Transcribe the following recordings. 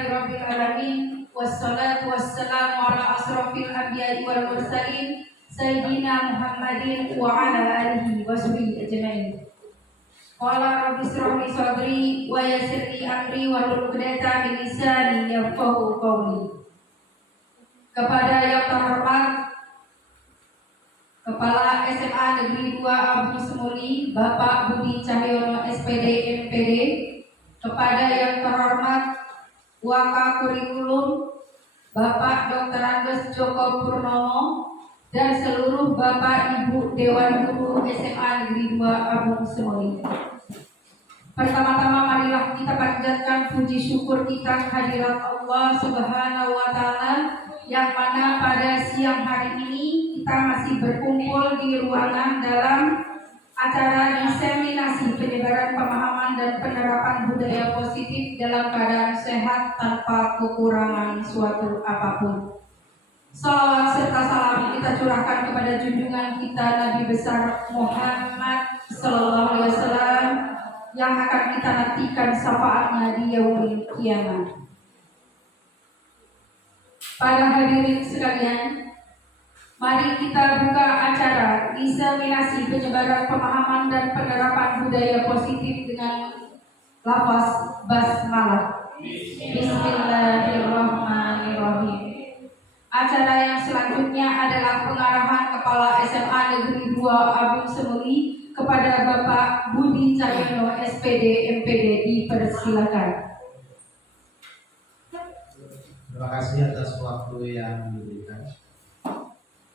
Alhamdulillahirabbil alamin wassalatu wassalamu ala asrofil anbiya'i wal mursalin sayyidina Muhammadin wa ala alihi washabihi ajmain. Qala rabbi shrah li sadri wa yassir li amri wahlul 'uqdatam min lisani yafqahu qawli. Kepada yang terhormat Kepala SMA Negeri 2 Abdul Semuli Bapak Budi Cahyono SPD MPD, kepada yang terhormat Waka Kurikulum Bapak Dr. Andes Joko Purnomo dan seluruh Bapak Ibu Dewan Guru SMA Negeri 2 Abdul Semuli. Pertama-tama marilah kita panjatkan puji syukur kita kehadirat Allah Subhanahu wa Ta'ala, yang mana pada siang hari ini kita masih berkumpul di ruangan dalam acara diseminasi penyebaran pemahaman dan penerapan budaya positif dalam keadaan sehat tanpa kekurangan suatu apapun. Salawat serta salam kita curahkan kepada junjungan kita Nabi besar Muhammad Sallallahu Alaihi Wasallam yang akan kita nantikan syafaatnya di yaumil kiamat. Para hadirin sekalian, mari kita buka acara diseminasi penyebaran pemahaman dan penerapan budaya positif dengan lafaz basmalah. Bismillahirrahmanirrahim. Acara yang selanjutnya adalah pengarahan Kepala SMA Negeri 2 Abdul Semuli kepada Bapak Budi Cahyono SPD MPD, dipersilakan. Terima kasih atas waktu yang diberikan.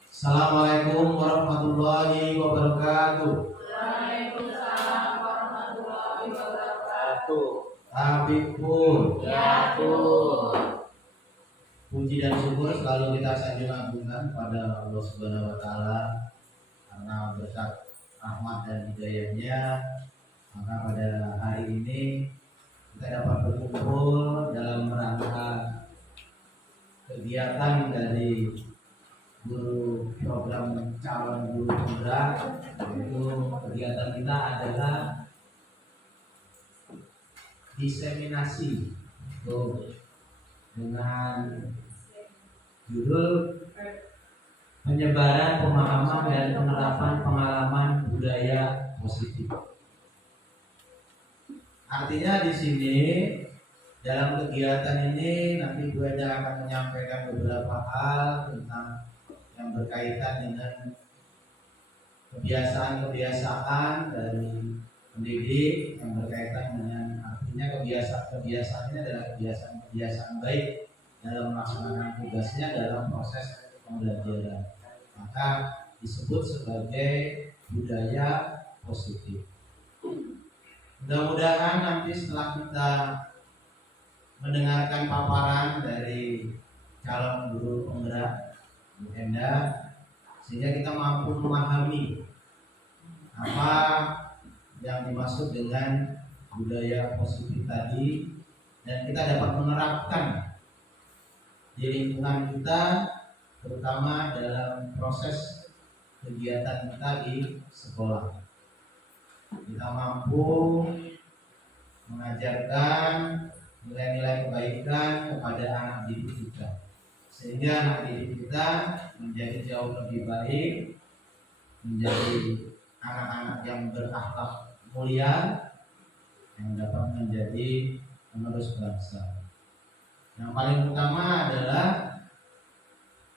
Assalamualaikum warahmatullahi wabarakatuh. Waalaikumsalam warahmatullahi wabarakatuh. Habibur. Ya Tuhan. Puji dan syukur selalu kita sanjung agungkan pada Allah Subhanahu wa Ta'ala, karena berkat rahmat dan hidayahnya maka pada hari ini kita dapat berkumpul dalam rangka kegiatan dari guru program calon guru penggerak, yaitu kegiatan kita adalah diseminasi dengan judul penyebaran pemahaman dan penerapan pengalaman budaya positif. Artinya di sini dalam kegiatan ini nanti Bu Eda akan menyampaikan beberapa hal tentang yang berkaitan dengan kebiasaan-kebiasaan dari pendidik, yang berkaitan dengan artinya kebiasaan-kebiasaan ini adalah kebiasaan baik dalam melaksanakan tugasnya dalam proses pembelajaran. Maka disebut sebagai budaya positif. Mudah-mudahan nanti setelah kita mendengarkan paparan dari calon guru penggerak Bu Enda, sehingga kita mampu memahami apa yang dimaksud dengan budaya positif tadi, dan kita dapat menerapkan di lingkungan kita, terutama dalam proses kegiatan kita di sekolah. Kita mampu mengajarkan nilai-nilai kebaikan kepada anak didik kita, sehingga anak didik kita menjadi jauh lebih baik, menjadi anak-anak yang berakhlak mulia, yang dapat menjadi penerus bangsa. Yang paling utama adalah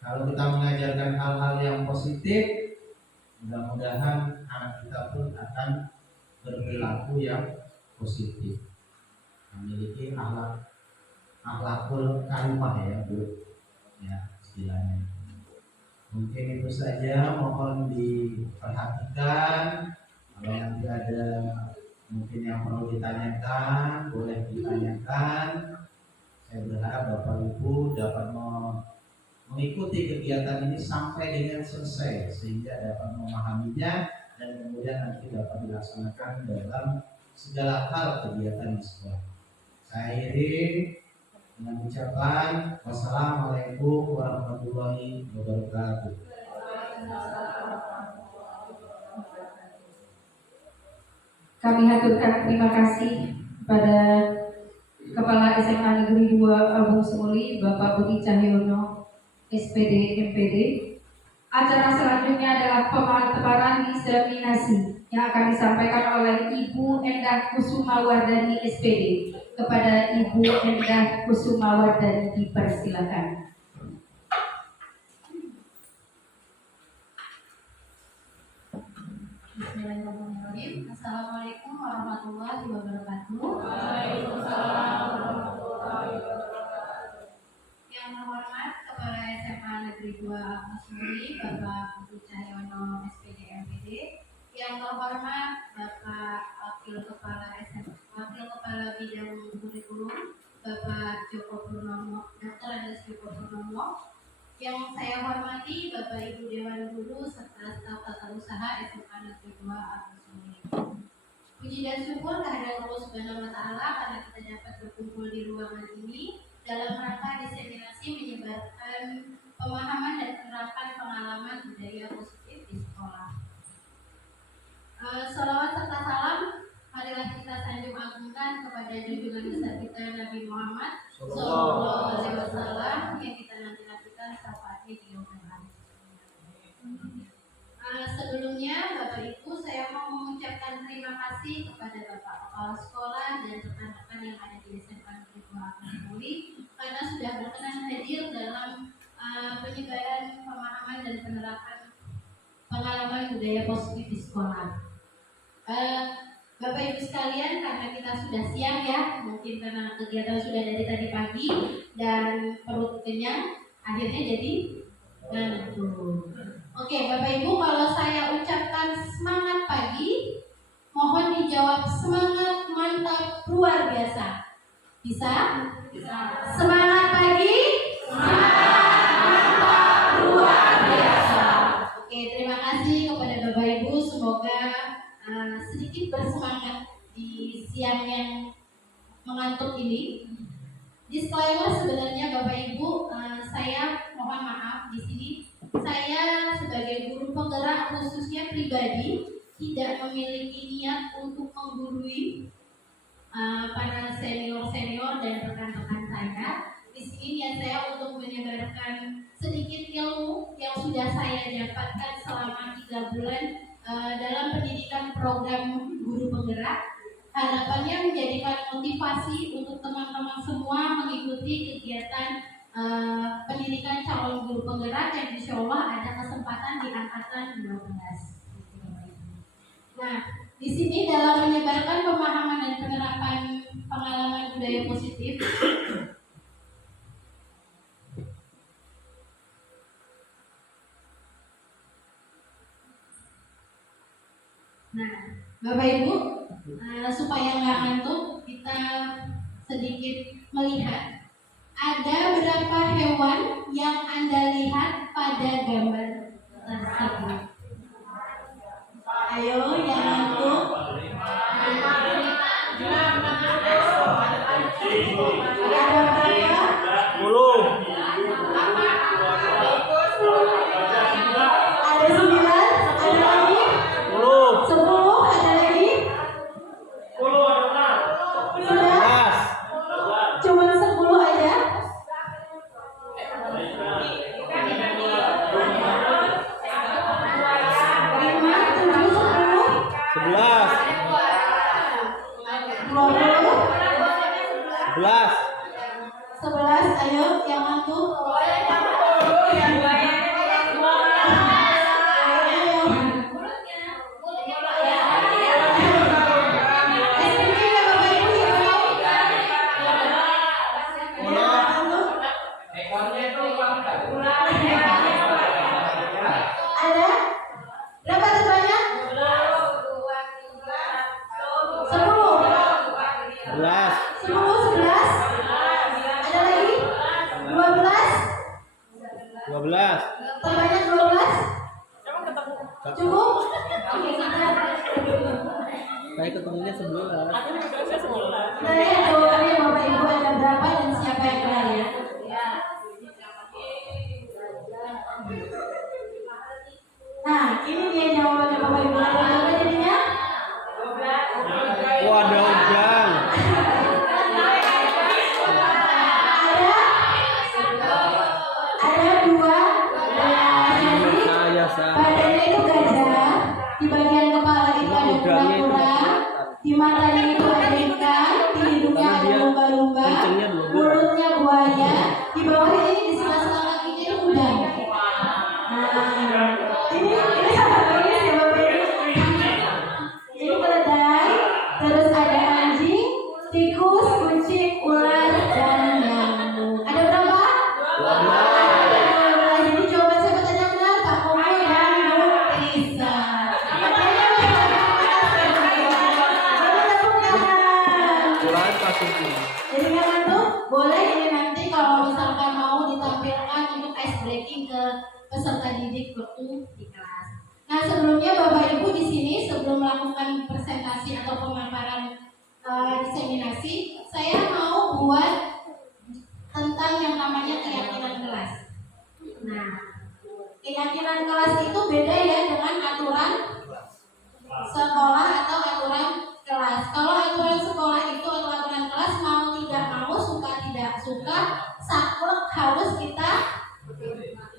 kalau kita mengajarkan hal-hal yang positif, mudah-mudahan anak kita pun akan berperilaku yang positif, memiliki akhlakul karimah ya Bu, ya istilahnya. Mungkin itu saja, mohon diperhatikan. Kalau nanti ada mungkin yang perlu ditanyakan, boleh ditanyakan. Saya berharap Bapak Ibu dapat mengikuti kegiatan ini sampai dengan selesai, sehingga dapat memahaminya dan kemudian nanti dapat dilaksanakan dalam segala hal kegiatan di sekolah. Saya akhiri dengan ucapan wassalamualaikum warahmatullahi wabarakatuh. Kami haturkan terima kasih kepada Kepala SMA Negeri 2 Albung Semuli, Bapak Budi Cahyono, SPD MPD. Acara selanjutnya adalah pemaparan diseminasi yang akan disampaikan oleh Ibu Endah Kusumawardani SPD. Kepada Ibu Endah Kusumawardani dipersilakan. Bismillahirrahmanirrahim. Assalamualaikum warahmatullahi wabarakatuh. Waalaikumsalam warahmatullahi wabarakatuh. Yang terhormat Kepala SMA Negeri 2 Albung Semuli, Bapak Budi Cahyono SPD MPD. Yang terhormat Bapak Wakil Kepala Bidang Kurikulum, Bapak Joko Purnomo, Dr. Andes Joko Purnomo. Yang saya hormati Bapak Ibu Dewan Guru serta staf tata usaha SMA Negeri 2 Albung Semuli. Puji dan syukur kehadirat Allah Subhanahu wa taala karena kita dapat berkumpul di ruangan ini dalam rangka diseminasi menyebarkan pemahaman dan penerapan pengalaman budaya positif di sekolah. Salawat serta salam marilah kita sanjung agungkan kepada junjungan besar kita Nabi Muhammad Sallallahu Alaihi Wasallam yang kita nanti-nantikan syafaatnya di yaumil akhir. Sebelumnya Bapak Ibu, saya mau mengucapkan terima kasih kepada Bapak Kepala Sekolah dan rekan-rekan yang ada di SMA Negeri 2 Albung Semuli karena sudah berkenan hadir dalam penyebaran pemahaman dan penerapan pengalaman budaya positif di sekolah. Bapak Ibu sekalian, karena kita sudah siang ya, mungkin karena kegiatan sudah dari tadi pagi dan perut kenyang, akhirnya jadi ngantuk. Oke, Bapak Ibu, kalau saya ucapkan semangat pagi, mohon dijawab semangat mantap luar biasa. Bisa? Bisa. Semangat pagi. Semangat mantap luar biasa. Oke, terima kasih kepada Bapak Ibu. Semoga sedikit bersemangat di siang yang mengantuk ini. Disclaimer sebenarnya Bapak Ibu, saya mohon maaf di sini. Saya sebagai guru penggerak khususnya pribadi tidak memiliki niat untuk menggurui para senior-senior dan rekan-rekan saya. Di sini niat saya untuk menyebarkan sedikit ilmu yang sudah saya dapatkan selama 3 bulan dalam pendidikan program guru penggerak. Harapannya menjadikan motivasi untuk teman-teman semua mengikuti kegiatan pendidikan calon guru penggerak yang insya Allah ada kesempatan di angkatan 12. Nah, di sini dalam menyebarkan pemahaman dan penerapan pengalaman budaya positif, nah, Bapak Ibu, supaya nggak ngantuk, kita sedikit melihat ada berapa hewan yang Anda lihat pada gambar tersebut. Ayo yang ngantuk. Ada berapa? 10. Ada 9. Ada lagi? 10. 10. Ada lagi? 11. Cuma 10 aja. 11, ayo yang ngantuk. Ada? Berapa terbanyak? 10. 11. 10, 11. Ada lagi? 12. 12. Terbanyak 12. Cukup? Saya ketemunya 11. Kita lihat jawabannya Bapak Ibu ada berapa dan siapa yang benar ya. Nah, ini dia jawabannya Bapak Ibu. Ada berapa jadinya? Oh, ada ujang. di bawahnya ini di sela-sela kakinya itu udang. Nah, ini sama persis ya Bapak Ibu. Ini keledai, terus ada anjing, tikus, kucing, ular, dan nyamuk. Ada berapa? 12. Jadi jawaban saya bertanya benar, Pak Komo dan Bu Risa. Kurang pasti. Jadi nggak ngantuk? Boleh ini nanti kalau misalkan mau ditampilkan untuk ice breaking ke peserta didik waktu di kelas. Nah sebelumnya Bapak Ibu di sini sebelum melakukan presentasi atau pemaparan diseminasi, saya mau buat tentang yang namanya keyakinan kelas. Nah, keyakinan kelas itu beda ya dengan aturan sekolah atau aturan kelas. Kalau aturan sekolah itu atau aturan kelas mau tidak mau, suka tidak suka, saklek harus kita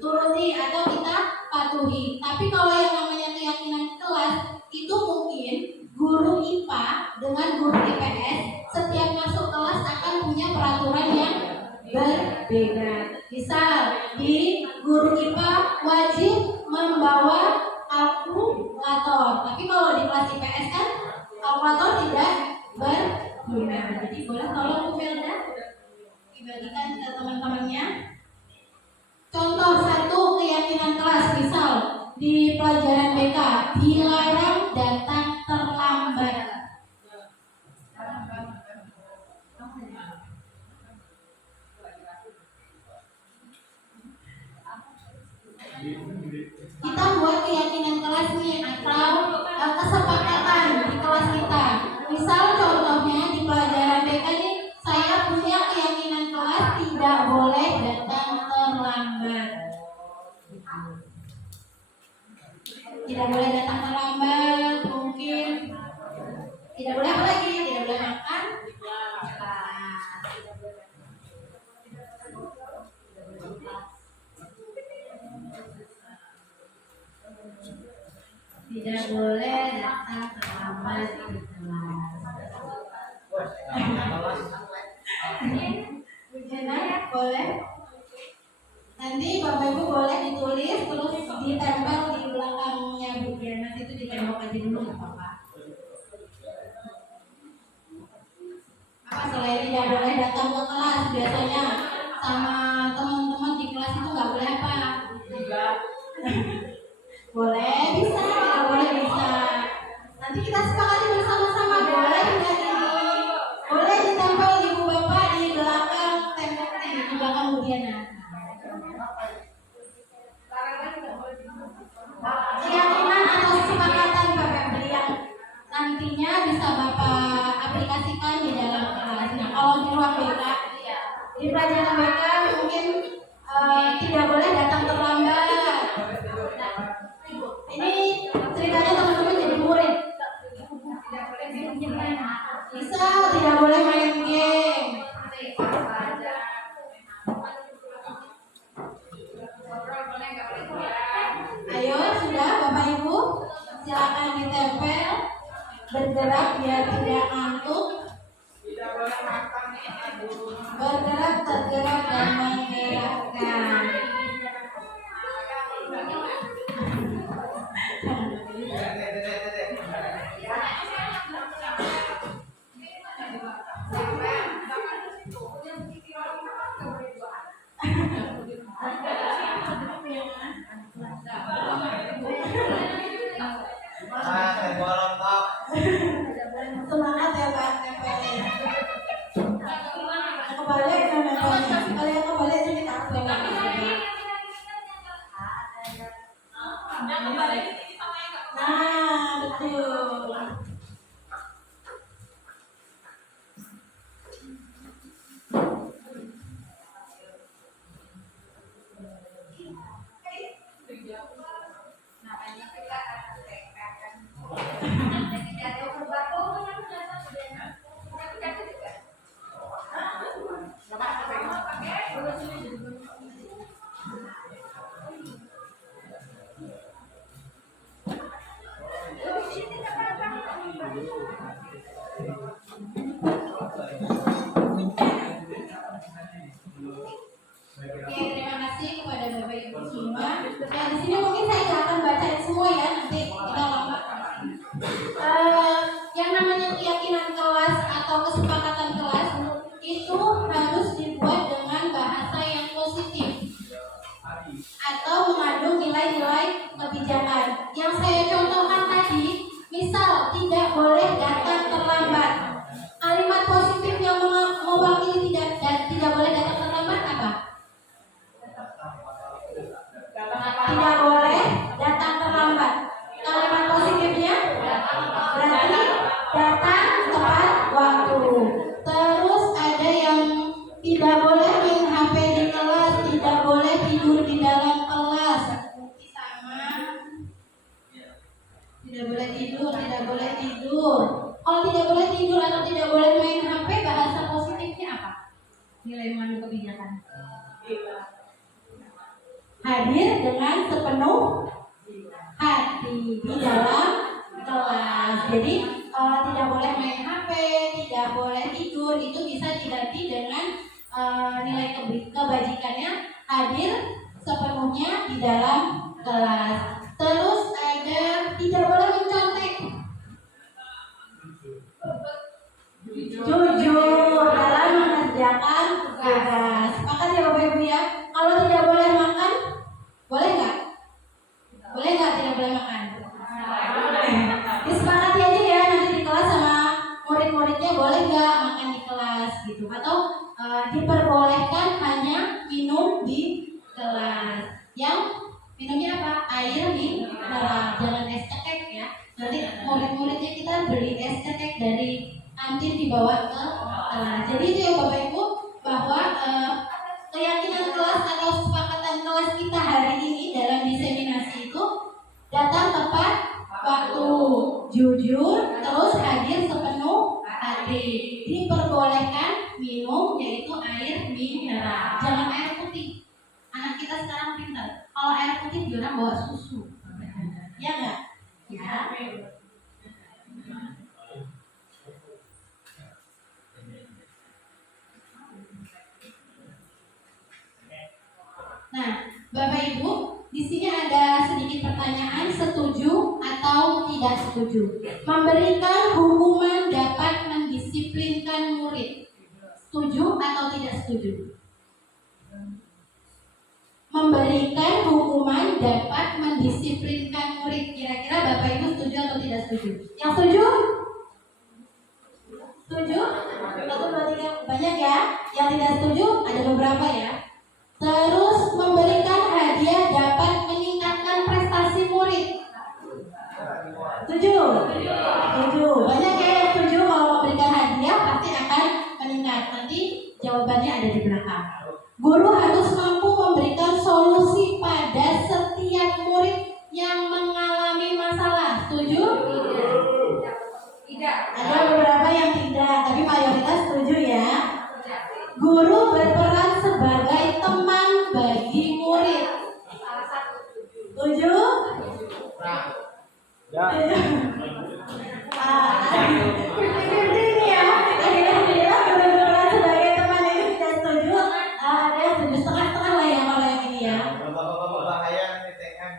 turuti atau kita patuhi. Tapi kalau yang namanya keyakinan kelas itu mungkin guru IPA dengan guru IPS setiap masuk kelas akan punya peraturan yang berbeda. Misal di guru IPA wajib membawa kalkulator, tapi kalau di kelas IPS kan kalkulator tidak berguna. Jadi boleh tolong Bu Melda dibagikan ke teman-temannya. Contoh satu keyakinan kelas, misal di pelajaran BK dilarang datang terlambat. Kita buat keyakinan kelas nih atau kesepakatan di kelas kita. Misal contohnya di pelajaran BK nih, saya punya keyakinan kelas tidak boleh datang terlambat. Tidak boleh datang terlambat, mungkin tidak boleh apa lagi? Tidak boleh makan. Tidak boleh datang terlambat di kelas. Ujian boleh. Nanti Bapak Ibu boleh ditulis terus ditempel di belakangnya Bu Diana, itu ditembok aja dulu nggak apa-apa. Apa selain tidak boleh datang ke kelas, biasanya sama teman-teman di kelas itu nggak boleh apa? Boleh, bisa, tidak boleh bisa. Nanti kita sepakati bersama-sama, boleh nggak ini? Boleh ditempel ibu bapak di belakang temboknya, di belakang Bu Diana. Keyakinan atau kesepakatan Bapak yang nantinya bisa Bapak aplikasikan di dalam kelas. Nah, kalau di ruang BK, di pelajaran BK mungkin tidak boleh datang terlambat. Ini ceritanya teman-teman jadi murid. Bisa tidak boleh main game. Ayo sudah Bapak Ibu, silakan ditempel, bergerak biar tidak ngantuk, bergerak, tergerak dan menggerakkan. Semangat ya Pak, tempelnya. Kebalik kan tempelnya. Kalau yang kebalik itu kita pegang. Nah, betul. 5. Nah, di sini mungkin saya nggak akan bacain semua ya, nanti kita lama. Yang namanya keyakinan kelas atau kesepakatan kelas itu harus dibuat dengan bahasa yang positif atau mengandung nilai-nilai kebijakan. Yang saya contohkan tadi, misal tidak boleh datang terlambat. Kalimat positif yang mewakili tidak boleh datang terlambat apa? Tidak boleh datang terlambat. Kalimat positifnya berarti datang tepat waktu. Terus ada yang tidak boleh main HP di kelas, tidak boleh tidur di dalam kelas. Sama. Tidak boleh tidur, tidak boleh tidur. Kalau tidak boleh tidur atau tidak boleh main HP, bahasa positifnya apa? Nilai mengandung kebijakan. Hadir dengan sepenuh hati di dalam kelas. Jadi tidak boleh main HP, tidak boleh tidur, itu bisa diganti dengan nilai kebajikannya hadir sepenuhnya di dalam kelas. Terus ada tidak boleh mencontek. Jujur dalam mengerjakan tugas. Sepakat ya Bapak Ibu ya? Kalau tidak boleh makan, boleh nggak? Boleh nggak tidak boleh makan? Disepakati aja ya nanti di kelas sama murid-muridnya, boleh nggak makan di kelas gitu? Atau diperbolehkan hanya minum di kelas. Yang minumnya apa? Air mineral, jangan es cekek ya. Nanti murid-muridnya kita beli es cekek dari kantin dibawa ke kelas. Jadi itu ya Bapak Ibu, bahwa keyakinan kelas atau kesepakatan kelas kita hari ini dalam diseminasi itu datang tepat waktu, jujur, terus hadir sepenuh hati, diperbolehkan minum yaitu air mineral, jangan air putih. Anak kita sekarang pintar, kalau air putih dia orang bawa susu, ya nggak? Ya. Nah, Bapak Ibu, di sini ada sedikit pertanyaan, setuju atau tidak setuju? Memberikan hukuman dapat mendisiplinkan murid. Setuju atau tidak setuju? Memberikan hukuman dapat mendisiplinkan murid. Kira-kira Bapak Ibu setuju atau tidak setuju? Yang setuju? Setuju? 1, 2, 3, banyak ya. Yang tidak setuju ada beberapa ya. Terus memberikan hadiah dapat meningkatkan prestasi murid. Setuju? Setuju. Banyak ya yang setuju kalau memberikan hadiah pasti akan meningkat. Nanti jawabannya ada di belakang. Guru harus mampu memberikan solusi pada setiap murid yang mengalami masalah. Setuju? Tidak. Ada beberapa yang tidak, tapi mayoritas setuju ya. Guru berperan sebagai teman bagi murid. Setuju? Ya. Ini ya. Alhamdulillah guru berperan sebagai teman ini tidak setuju. Ada yang setuju setengah-setengah lah ya kalau yang ini ya. Bapak-bapak bahaya nih TM.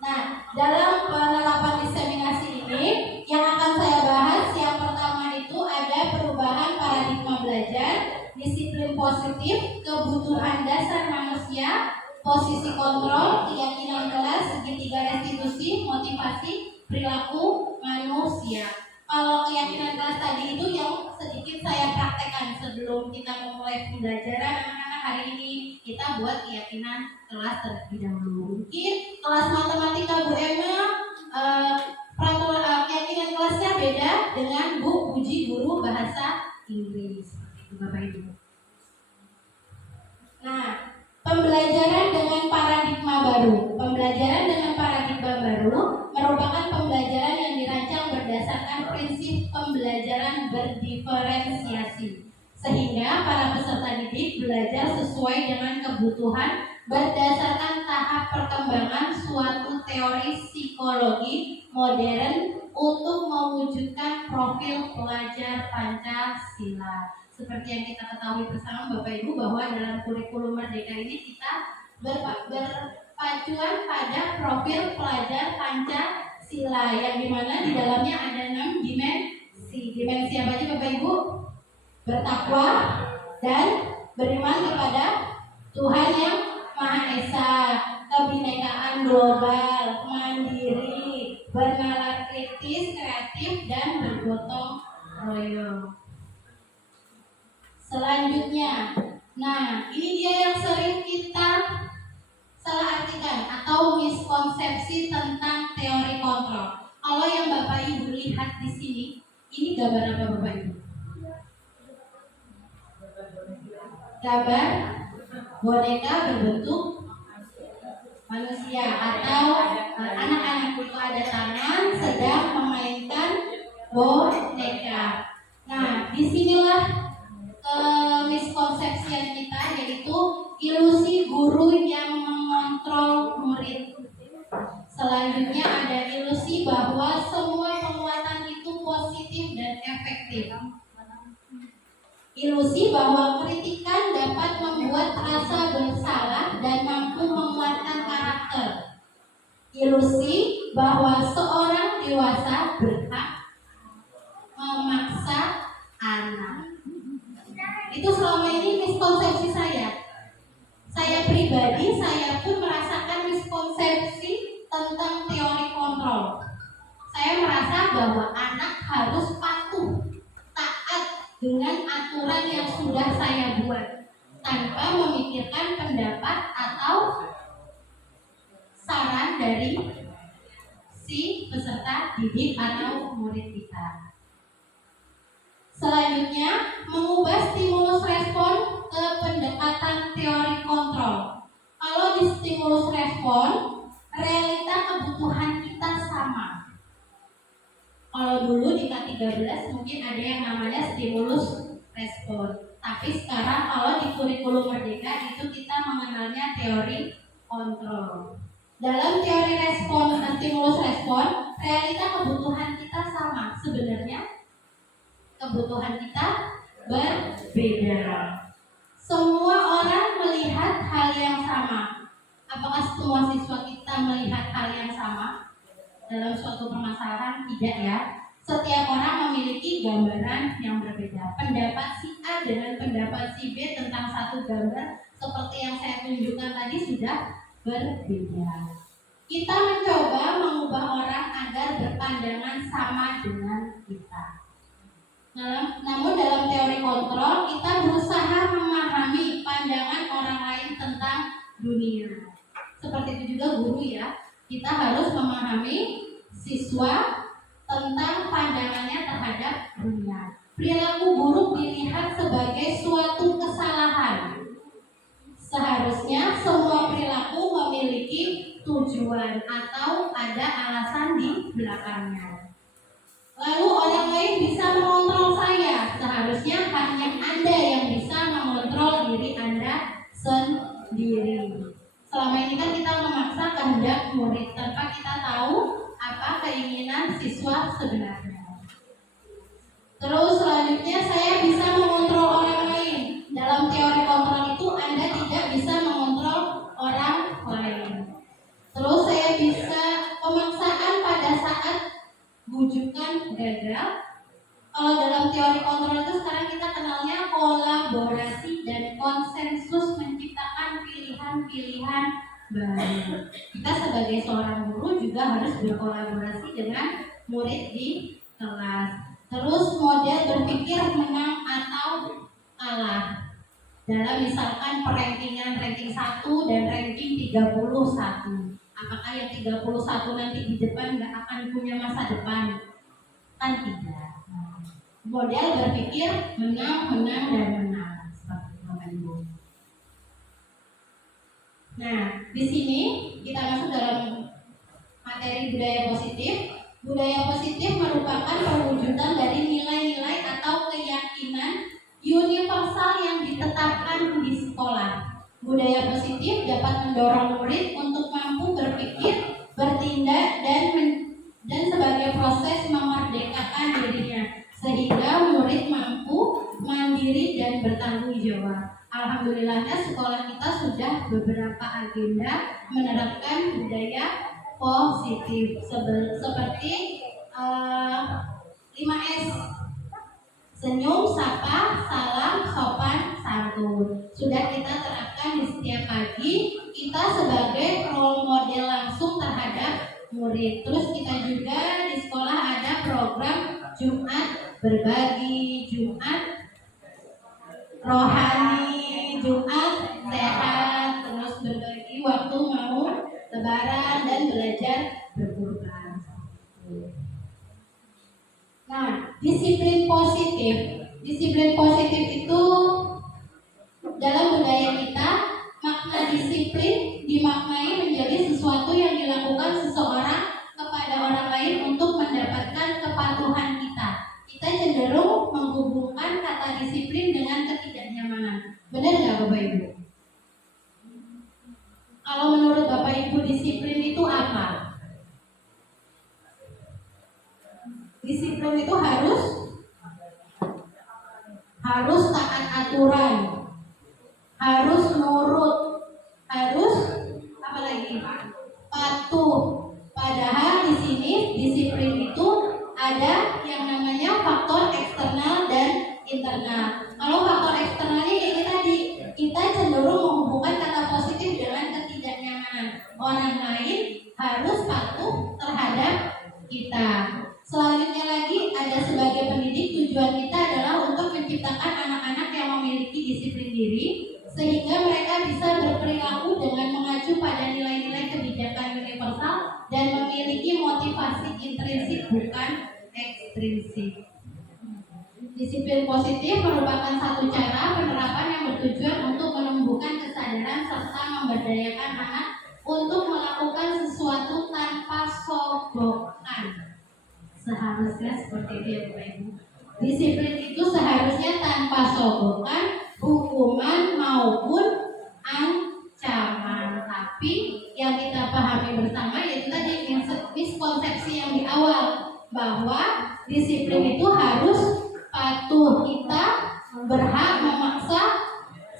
Nah, dalam penerapan diseminasi ini yang akan saya bahas yang pertama itu ada perubahan paradigma belajar, disiplin positif, kebutuhan dasar manusia, posisi kontrol, keyakinan kelas, segitiga restitusi, motivasi, perilaku manusia. Kalau keyakinan kelas tadi itu yang sedikit saya praktekkan sebelum kita memulai pembelajaran anak-anak hari ini. Kita buat keyakinan kelas terlebih dahulu. Mungkin kelas matematika Bu Emma keyakinan kelasnya beda dengan Bu Puji guru bahasa Inggris. Itu Bapak Ibu. Nah, pembelajaran dengan paradigma baru. Pembelajaran dengan paradigma baru merupakan pembelajaran yang dirancang berdasarkan prinsip pembelajaran berdiferensiasi, sehingga para peserta didik belajar sesuai dengan kebutuhan berdasarkan tahap perkembangan suatu teori psikologi modern untuk mewujudkan profil pelajar Pancasila. Seperti yang kita ketahui bersama Bapak Ibu bahwa dalam kurikulum Merdeka ini kita berpacuan pada profil pelajar Pancasila yang dimana di dalamnya ada 6 dimensi. Dimensi apa aja Bapak Ibu? Bertakwa dan beriman kepada Tuhan yang Maha Esa, kebinekaan global, mandiri, bernalar kritis, kreatif, dan bergotong royong. Selanjutnya, nah ini dia yang sering kita salah artikan atau miskonsepsi tentang teori kontrol. Kalau yang Bapak Ibu lihat di sini, ini gambar apa Bapak Ibu? Gambar boneka berbentuk manusia atau anak-anak itu ada tangan sedang memainkan boneka. Nah, disinilah miskonsepsian kita, yaitu ilusi guru yang mengontrol murid. Selanjutnya ada ilusi bahwa semua penguatan itu positif dan efektif. Ilusi bahwa kritikan dapat membuat rasa bersalah dan mampu menguatkan karakter. Ilusi bahwa seorang dewasa berhak memaksa anak. Itu selama ini miskonsepsi saya. Saya pribadi, saya pun merasakan miskonsepsi tentang teori kontrol. Saya merasa bahwa anak harus patuh, taat dengan aturan yang sudah saya buat, tanpa memikirkan pendapat atau saran dari si peserta didik atau murid kita. Selanjutnya, mengubah stimulus respon ke pendekatan teori kontrol. Kalau di stimulus respon, realita kebutuhan kita sama. Kalau dulu di K13 mungkin ada yang namanya stimulus respon. Tapi sekarang kalau di kurikulum Merdeka itu kita mengenalnya teori kontrol. Dalam teori respon dan stimulus respon, realita kebutuhan kita sama. Sebenarnya kebutuhan kita berbeda. Semua orang melihat hal yang sama. Apakah semua siswa kita melihat hal yang sama dalam suatu permasalahan? Tidak ya. Setiap orang memiliki gambaran yang berbeda. Pendapat si A dengan pendapat si B tentang satu gambar seperti yang saya tunjukkan tadi sudah berbeda. Kita mencoba mengubah orang agar berpandangan sama dengan kita. Namun dalam teori kontrol kita berusaha memahami pandangan orang lain tentang dunia. Seperti itu juga guru ya. Kita harus memahami siswa tentang pandangannya terhadap dunia. Perilaku buruk dilihat sebagai suatu kesalahan. Seharusnya semua perilaku memiliki tujuan atau ada alasan di belakangnya. Lalu orang lain bisa mengontrol saya. Seharusnya hanya Anda yang bisa mengontrol diri Anda sendiri. Selama ini kan kita memaksa kehendak murid tanpa kita tahu apa keinginan siswa sebenarnya. Terus selanjutnya saya bisa mengontrol orang lain. Dalam teori kontrol itu Anda tidak bisa mengontrol orang lain. Terus saya bisa pemaksaan pada saat bujukan gagal. Kalau dalam teori kontrol itu sekarang kita kenalnya kolaborasi dan konsensus menciptakan pilihan-pilihan baru. Kita sebagai seorang guru juga harus berkolaborasi dengan murid di kelas. Terus model berpikir menang atau kalah. Dalam misalkan ranking 1 dan ranking 31. Apakah yang 31 nanti di depan nggak akan punya masa depan? Kan tidak. Model berpikir menang, dan menang seperti itu. Nah, di sini kita masuk dalam materi budaya positif. Budaya positif merupakan perwujudan dari nilai-nilai atau keyakinan universal yang ditetapkan di sekolah. Budaya positif dapat mendorong murid untuk mampu berpikir, bertindak, dan sebagai proses memerdekakan dirinya, sehingga murid mampu mandiri dan bertanggung jawab. Alhamdulillahnya sekolah kita sudah beberapa agenda menerapkan budaya positif seperti 5S: senyum, sapa, salam, sopan, santun. Sudah kita terapkan di setiap pagi. Kita sebagai role model langsung terhadap murid. Terus kita juga di sekolah ada program Jumat berbagi, Jumat rohani, Jumat sehat, terus berbagi waktu mau lebaran dan belajar berkurban. Nah, disiplin positif itu dalam budaya kita, makna disiplin dimaknai menjadi sesuatu yang dilakukan seseorang kepada orang lain untuk mendapatkan kepatuhan kita. Kita cenderung menghubungkan kata disiplin dengan ketidaknyamanan. Benar nggak Bapak Ibu? Kalau menurut Bapak Ibu disiplin itu apa? Disiplin itu harus taat aturan, harus nurut, harus apa lagi? Patuh. Padahal di sini disiplin itu ada yang namanya faktor eksternal dan internal. Kalau faktor eksternalnya ini tadi, kita cenderung menghubungkan kata positif dengan ketidaknyamanan. Orang lain harus patuh terhadap kita. Selanjutnya lagi ada sebagai pendidik, tujuan kita adalah untuk menciptakan anak-anak yang memiliki disiplin diri sehingga mereka bisa berperilaku dengan mengacu pada nilai-nilai kebijakan universal dan memiliki motivasi intrinsik bukan ekstrinsik. Disiplin positif merupakan satu cara penerapan yang bertujuan untuk menumbuhkan kesadaran serta memberdayakan anak untuk melakukan sesuatu tanpa sogokan. Seharusnya seperti itu ya Bapak Ibu. Disiplin itu seharusnya tanpa sogokan, hukuman maupun ancaman. Tapi yang kita pahami bersama yaitu tadi miskonsepsi yang di awal, bahwa disiplin itu harus patuh, kita berhak memaksa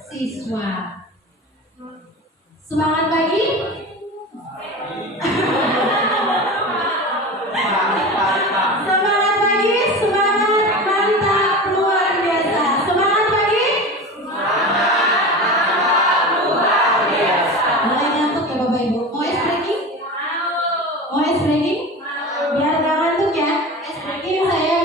siswa. Semangat pagi. Semangat pagi, semangat, mantap, luar biasa. Semangat pagi. Semangat luar biasa. Mulai ngantuk ya Bapak Ibu. Mau es breaking? Mau es breaking? Biar gak ngantuk ya. Es breaking saya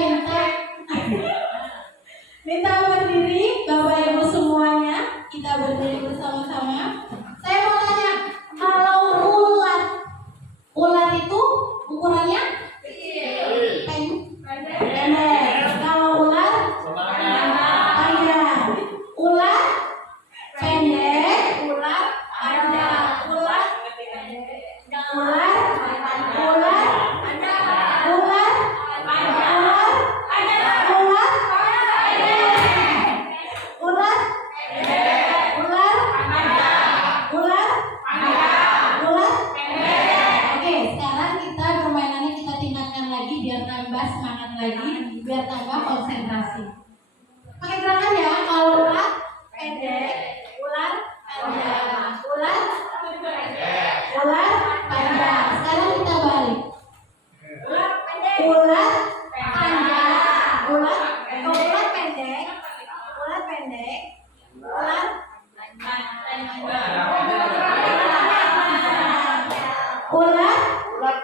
minta berdiri Bapak Ibu semuanya. Kita berdiri bersama-sama. Saya mau tanya, kalau ulat itu ukurannya pendek. Kalau ular panjang. Ular pendek, ular panjang. Ular pendek, ular biar tambah konsentrasi. Pakai gerakan ya. Kalau ular pendek, ular panjang, ular pendek, ular panjang. Sekarang kita balik. Ular pendek, ular panjang, ular pendek, ular pendek, ular pendek, ular panjang, ular panjang. Ular pendek, ular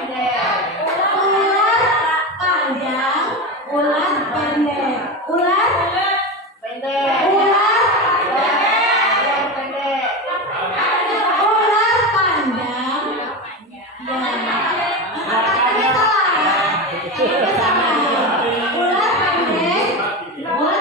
pendek, ular pendek, ular panjang. Ular pendek, ular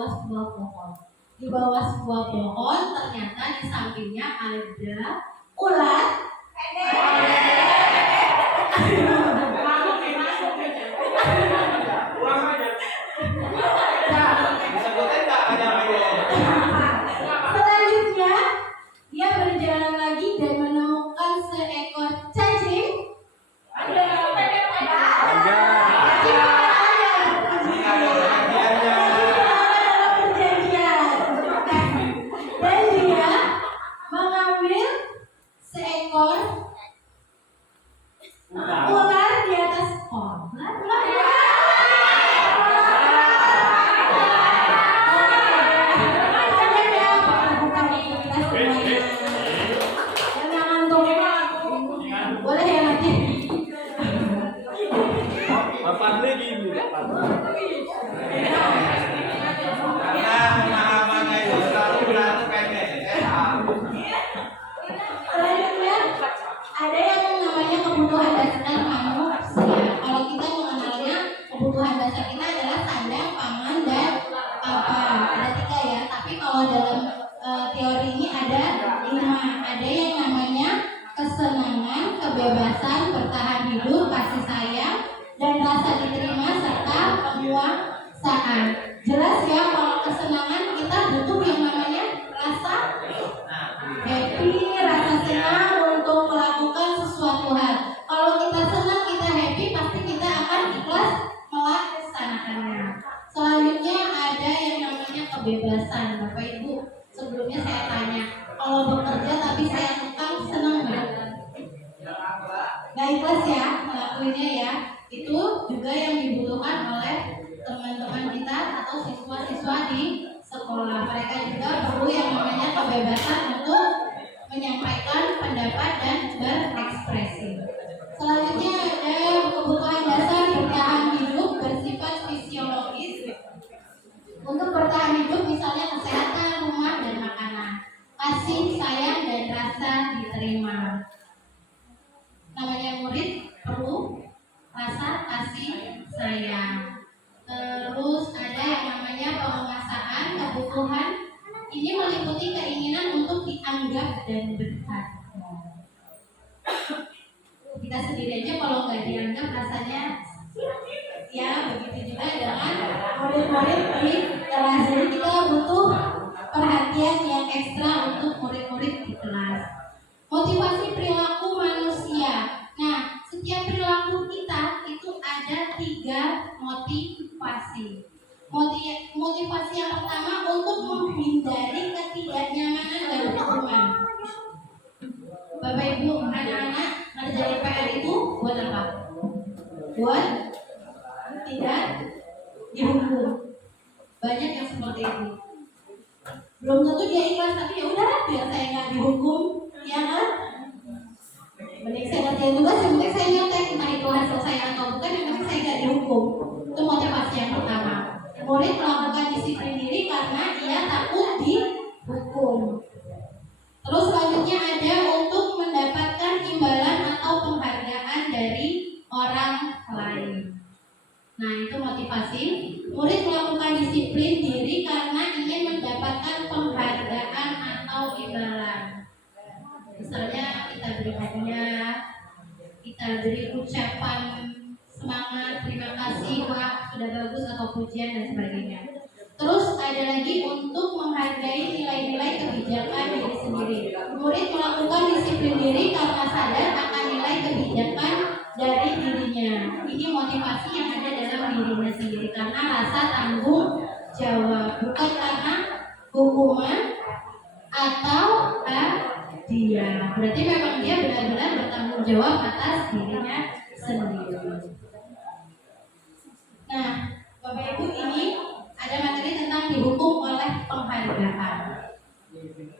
bawah sebuah pohon. Di bawah sebuah pohon ternyata di sampingnya ada ular. Selanjutnya dia berjalan lagi dan menemukan seekor cacing. Dan dia mengambil seekor ular di atas pohon. Boleh ya nanti. Bapak lagi ibu. Karena pemahamannya itu selalu berlaku pendek. Selanjutnya ada yang namanya kebutuhan dasar manusia. Kalau kita mengenalnya kebutuhan dasar kita adalah sandang, pangan, dan papan. Ada 3 ya. Tapi kalau dalam teori ini ada 5. Ada yang namanya kesenangan, kebebasan, bertahan hidup, kasih sayang, dan rasa diterima serta penguasaan. Jelas ya, kalau kesenangan kita butuh yang namanya rasa happy, rasa senang untuk melakukan sesuatu hal. Kalau kita senang, kita happy, pasti kita akan ikhlas melaksanakannya. Selanjutnya ada yang namanya kebebasan. Bapak Ibu, sebelumnya saya tanya, kalau bekerja tapi saya tukang, senang nggak? Nggak ikhlas ya melakukannya ya. Itu juga yang dibutuhkan oleh teman-teman kita atau siswa-siswa di sekolah. Mereka juga perlu yang namanya kebebasan untuk menyampaikan pendapat dan berekspresi. Selanjutnya ada kebutuhan dasar bertahan hidup bersifat fisiologis. Untuk bertahan hidup misalnya kesehatan, rumah, dan makanan, kasih sayang, dan rasa diterima. Namanya murid perlu rasa kasih sayang. Terus ada yang namanya penguasaan kebutuhan. Ini meliputi keinginan untuk dianggap dan berharga. Kita sendiri aja kalau nggak dianggap rasanya ya begitu juga dengan murid-murid di kelas. Jadi kita butuh perhatian yang ekstra untuk murid-murid di kelas. Motivasi perilaku manusia. Nah, setiap perilaku kita itu ada 3 motivasi. Motivasi yang pertama untuk menghindari ketidaknyamanan dan hukuman. Bapak Ibu, anak-anak ngerjain PR itu buat apa? Buat tidak dihukum. Banyak yang seperti itu. Belum tentu dia ikhlas, tapi ya udah biar saya nggak dihukum, ya kan? Mending saya ngerjain tugas, yang penting saya nyontek, entah itu hasil saya atau bukan, yang penting saya nggak dihukum. Itu motivasi yang pertama. Murid melakukan disiplin diri karena ia takut dihukum. Terus selanjutnya ada untuk mendapatkan imbalan atau penghargaan dari orang lain. Nah, itu motivasi. Murid melakukan disiplin diri karena ingin mendapatkan penghargaan atau imbalan. Misalnya kita beri hadiah, kita beri ucapan semangat, terima kasih, Kak, sudah bagus, atau pujian dan sebagainya. Terus ada lagi untuk menghargai nilai-nilai kebijakan diri sendiri. Murid melakukan disiplin diri karena sadar akan nilai kebijakan dari dirinya. Ini motivasi yang ada dalam dirinya sendiri karena rasa tanggung jawab, bukan karena hukuman atau hadiah. Berarti memang dia benar-benar bertanggung jawab atas dirinya sendiri. Nah, Bapak Ibu, ini ada materi tentang dihukum oleh penghargaan.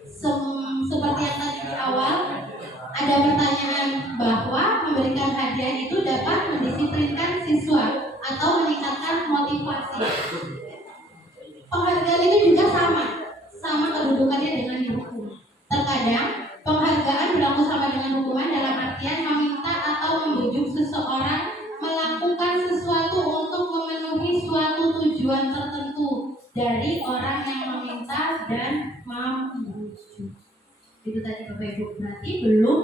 Seperti yang tadi di awal, ada pertanyaan bahwa memberikan hadiah itu dapat mendisiplinkan siswa atau meningkatkan motivasi. Penghargaan itu juga sama kedudukannya dengan dihukum. Terkadang penghargaan berlaku sama dengan hukuman dalam artian meminta atau membujuk seseorang melakukan sesuatu untuk memenuhi suatu tujuan tertentu dari orang yang meminta dan membujuk. Itu tadi Bapak Ibu, berarti belum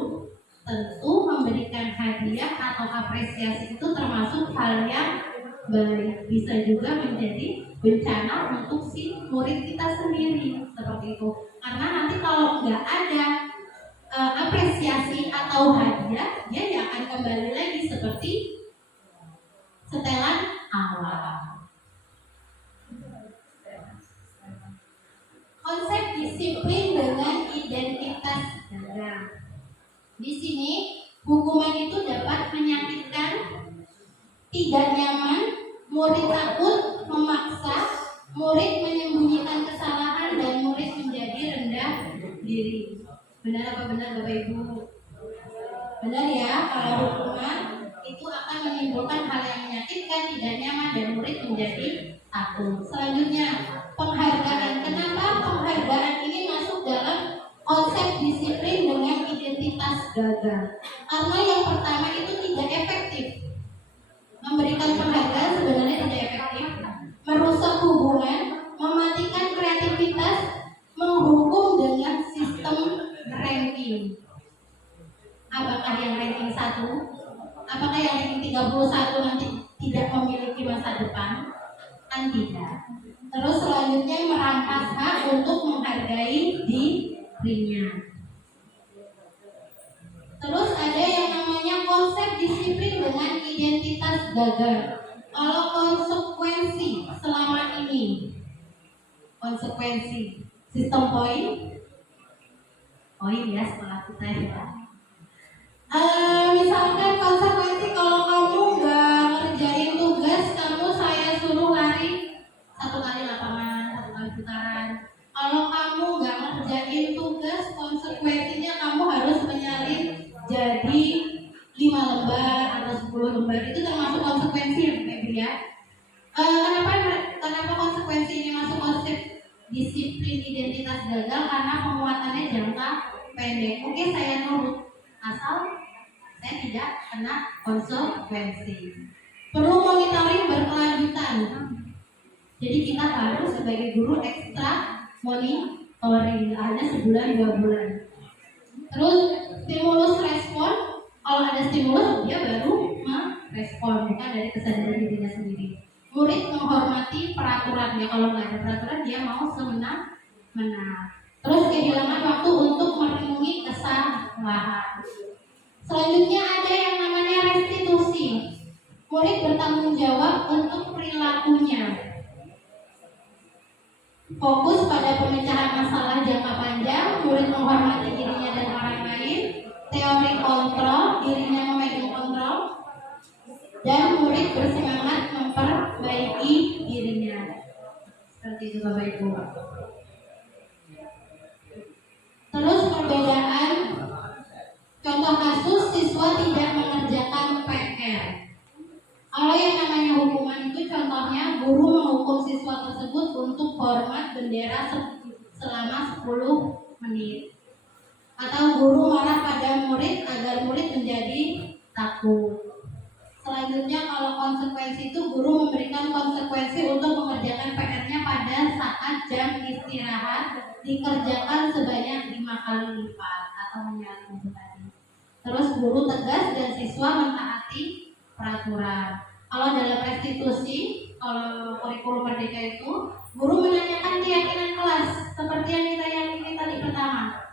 tentu memberikan hadiah atau apresiasi itu termasuk hal yang baik, bisa juga menjadi bencana untuk si murid kita sendiri seperti itu. Karena nanti kalau nggak ada apresiasi atau hadiah, dia ya akan kembali lagi seperti setelan awal. Konsep disiplin dengan identitas dagang. Di sini hukuman itu dapat menyakitkan, tidak nyaman, murid takut, memaksa, murid menyembunyikan kesalahan, dan murid menjadi rendah diri. Benar apa benar Bapak Ibu? Benar ya, kalau hukuman itu akan menimbulkan hal yang menyakitkan, tidak nyaman, dan murid menjadi takut. Selanjutnya, penghargaan. Kenapa penghargaan ini masuk dalam konsep disiplin dengan identitas gagal? Karena yang pertama itu tidak efektif. Memberikan penghargaan sebenarnya tidak efektif, merusak hubungan, mematikan kreativitas, menghukum dengan sistem ranking. Apakah yang ranking 1? Apakah yang ranking 31 nanti tidak memiliki masa depan? Kan tidak. Terus selanjutnya merampas hak untuk menghargai dirinya. Terus ada yang namanya konsep disiplin dengan identitas gagal. Kalau konsekuensi selama ini, konsekuensi sistem poin ya setelah kita ya. Misalkan konsekuensi kalau kamu nggak ngerjain tugas, kamu saya suruh lari 1 kali lapangan, 1 kali putaran. Kalau kamu nggak ngerjain tugas, konsekuensinya kamu harus menyalin jadi 5 lembar atau 10 lembar. Itu termasuk konsekuensi ya Bapak Ibu ya. Kenapa konsekuensi ini masuk konsep disiplin identitas gagal? Karena penguatannya jangka pendek. Oke, saya nurut asal saya tidak kena konsekuensi. Perlu monitoring berkelanjutan. Jadi kita harus sebagai guru ekstra monitoring, hanya sebulan 2 bulan. Terus stimulus respon, kalau ada stimulus dia baru merespon, bukan dari kesadaran dirinya sendiri. Murid menghormati peraturan, ya kalau nggak ada peraturan dia mau semena-mena. Terus kehilangan waktu untuk merenungi kesalahan. Selanjutnya ada yang namanya restitusi. Murid bertanggung jawab untuk perilakunya. Fokus pada pemecahan masalah jangka panjang, murid menghormati dirinya dan orang lain, teori kontrol, dirinya memegang kontrol, dan murid bersemangat memperbaiki dirinya. Seperti itu Bapak Ibu. Terus perbedaan, contoh kasus siswa tidak mengerjakan PR. Kalau yang namanya hukuman itu contohnya guru menghukum siswa tersebut untuk hormat bendera selama 10 menit. Atau guru marah pada murid agar murid menjadi takut. Selanjutnya kalau konsekuensi itu guru memberikan konsekuensi untuk mengerjakan PR-nya pada saat jam istirahat dikerjakan sebanyak 5 kali lipat atau menyalin itu tadi. Terus guru tegas dan siswa mentaati peraturan. Kalau dalam restitusi, kalau kurikulum merdeka itu, guru menanyakan keyakinan kelas seperti yang kita yakini tadi pertama.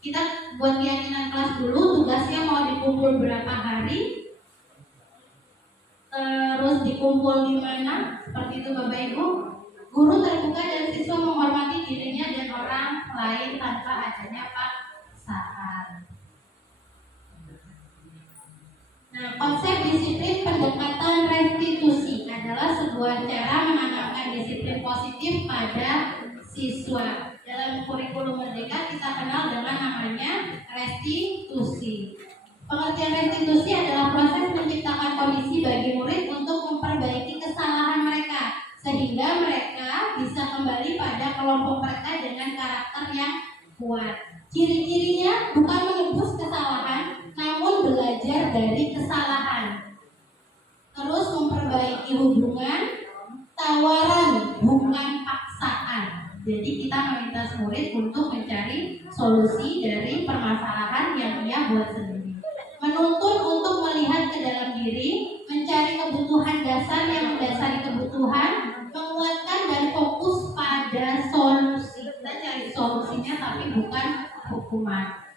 Kita buat keyakinan kelas dulu, tugasnya mau dikumpul berapa hari, terus dikumpul di mana, seperti itu Bapak Ibu. Guru terbuka dan siswa menghormati dirinya dan orang lain tanpa adanya paksaan. Nah, konsep disiplin pendekatan restitusi adalah sebuah cara menanamkan disiplin positif pada siswa. Dalam kurikulum merdeka kita kenal dengan namanya restitusi. Pengertian restitusi adalah proses menciptakan kondisi bagi murid untuk memperbaiki kesalahan mereka sehingga mereka bisa kembali pada kelompok mereka dengan karakter yang kuat. Ciri-cirinya bukan menebus kesalahan, namun belajar dari kesalahan. Terus memperbaiki hubungan, tawaran, bukan paksaan. Jadi kita meminta murid untuk mencari solusi dari permasalahan yang ia buat sendiri. Menuntun untuk melihat ke dalam diri, mencari kebutuhan dasar yang mendasari kebutuhan, menguatkan dan fokus pada solusi. Kita cari solusinya tapi bukan hukuman.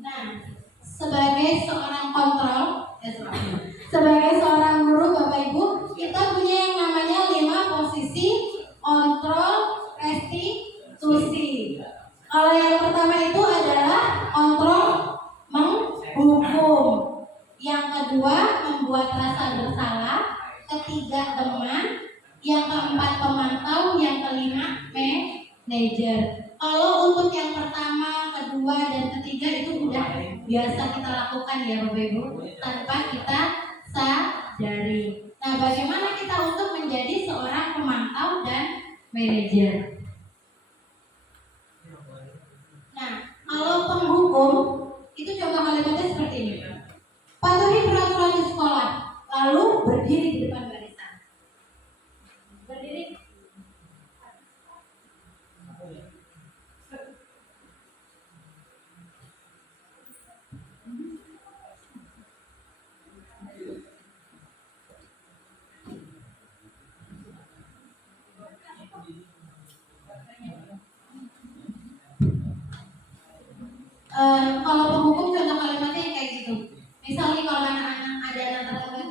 Nah, sebagai seorang kontrol, sebagai seorang guru Bapak Ibu, kita punya yang namanya 5 posisi kontrol restitusi. Kalau yang pertama itu adalah kontrol menghukum. Yang kedua membuat rasa bersalah. Ketiga teman. Yang keempat pemantau. Yang kelima manajer. Kalau untuk yang pertama, kedua, dan ketiga itu udah biasa kita lakukan ya Bapak Ibu, tanpa kita sadari. Nah, bagaimana kita untuk menjadi seorang pemantau dan manajer? Nah, kalau penghukum itu contoh kalimatnya seperti ini. Patuhi peraturan di sekolah, lalu berdiri di depan barisan. Berdiri. Kalau penghukum contoh kalimatnya kayak gitu. Misalnya kalau anak-anak ada anak tetangga,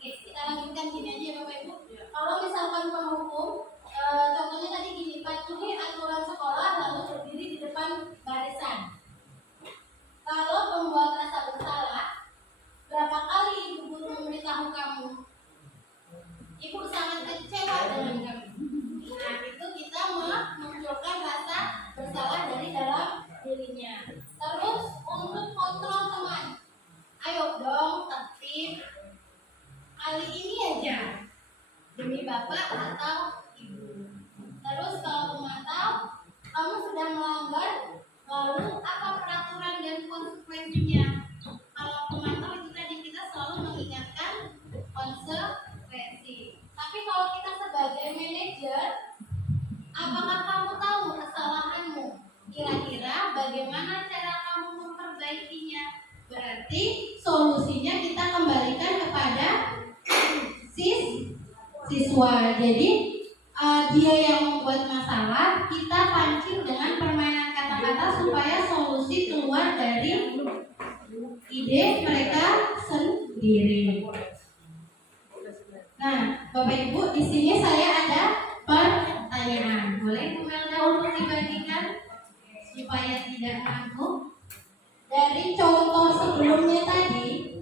kita lanjutkan gini aja Bapak Ibu. Kalau misalkan penghukum, contohnya tadi gini, patuhi aturan sekolah lalu berdiri di depan barisan. Kalau membuat rasa bersalah, berapa kali ibu guru memberitahu kamu? Ibu sangat kecewa dengan kamu. Nah, itu kita memunculkan rasa bersalah dari dalam dirinya. Terus untuk kontrol teman, ayo dong tertib. Kali ini aja demi bapak atau ibu. Terus kalau memantau, kamu sudah melanggar, lalu apa peraturan dan konsekuensinya? Kalau pemantau itu tadi kita selalu mengingatkan konsekuensi. Tapi kalau kita sebagai manajer, apakah kamu tahu kesalahanmu? Kira-kira bagaimana cara kamu memperbaikinya? Berarti solusinya kita kembalikan kepada siswa. Jadi dia yang membuat masalah, kita pancing dengan permainan kata-kata supaya solusi keluar dari ide mereka sendiri. Nah, Bapak Ibu, di sini saya ada pertanyaan. Boleh Bu Melda untuk dibagikan supaya tidak ngantuk? Dari contoh sebelumnya tadi,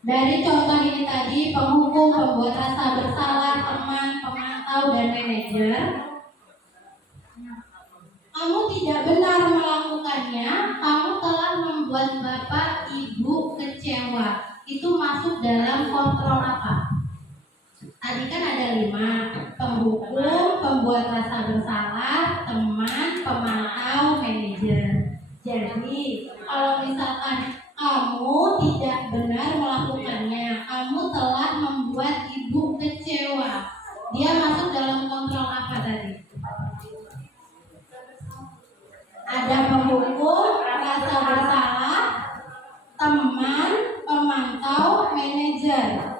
dari contoh ini tadi, penghukum, pembuat rasa bersalah, teman, pemantau, dan manajer, kamu tidak benar melakukannya, kamu telah membuat bapak ibu kecewa. Itu masuk dalam kontrol apa? Tadi kan ada 5, penghukum, pembuat rasa bersalah, teman, pemantau, manajer. Jadi kalau misalkan kamu tidak benar melakukannya, kamu telah membuat ibu kecewa, dia masuk dalam kontrol apa tadi? Ada penghukum, rasa bersalah, teman, pemantau, manajer.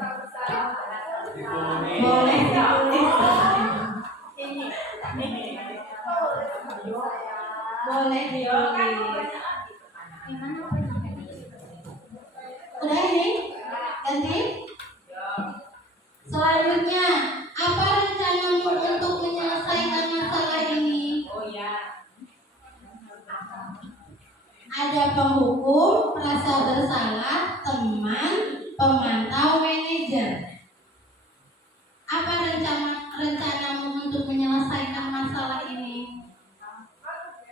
Boleh ditulis. Boleh ditulis. Udah ini? Ganti? Selanjutnya, apa rencanamu untuk menyelesaikan masalah ini? Ada penghukum, rasa bersalah, teman, pemantau, manajer. Apa rencanamu untuk menyelesaikan masalah ini?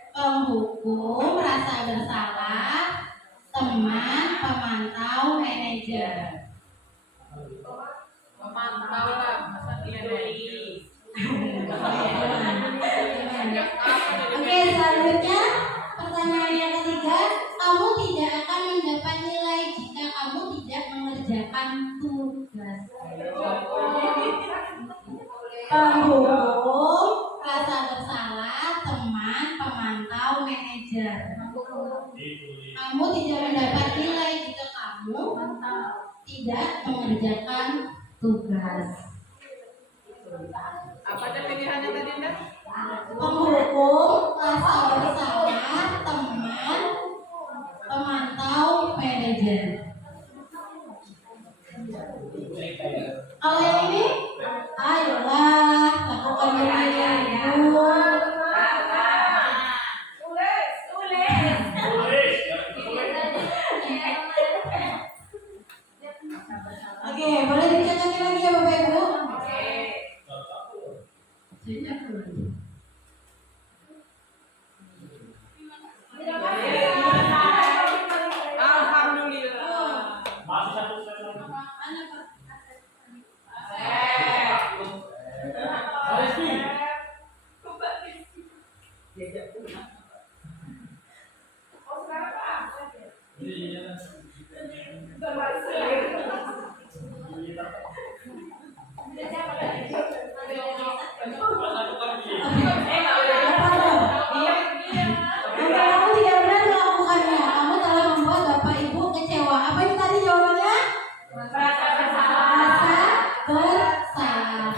Penghukum, rasa bersalah, teman, pemantau, manajer. Pemantau lah, masa ditulis. Oke, selanjutnya pertanyaan yang ketiga, kamu Penghukum, rasa bersalah, teman, pemantau, manajer. Kamu tidak mendapat nilai jika kamu tidak mengerjakan tugas. Apa aja pilihannya tadi, Nda? Penghukum, rasa bersalah, teman, pemantau, manajer. Kalau yang ini, ayolah lakukan dulu. Oke, boleh dicatatkan lagi ya Bapak Ibu? Alhamdulillah. Kamu tidak benar melakukannya. Kamu telah membuat Bapak Ibu kecewa. Apa itu tadi jawabannya? Rasa bersalah.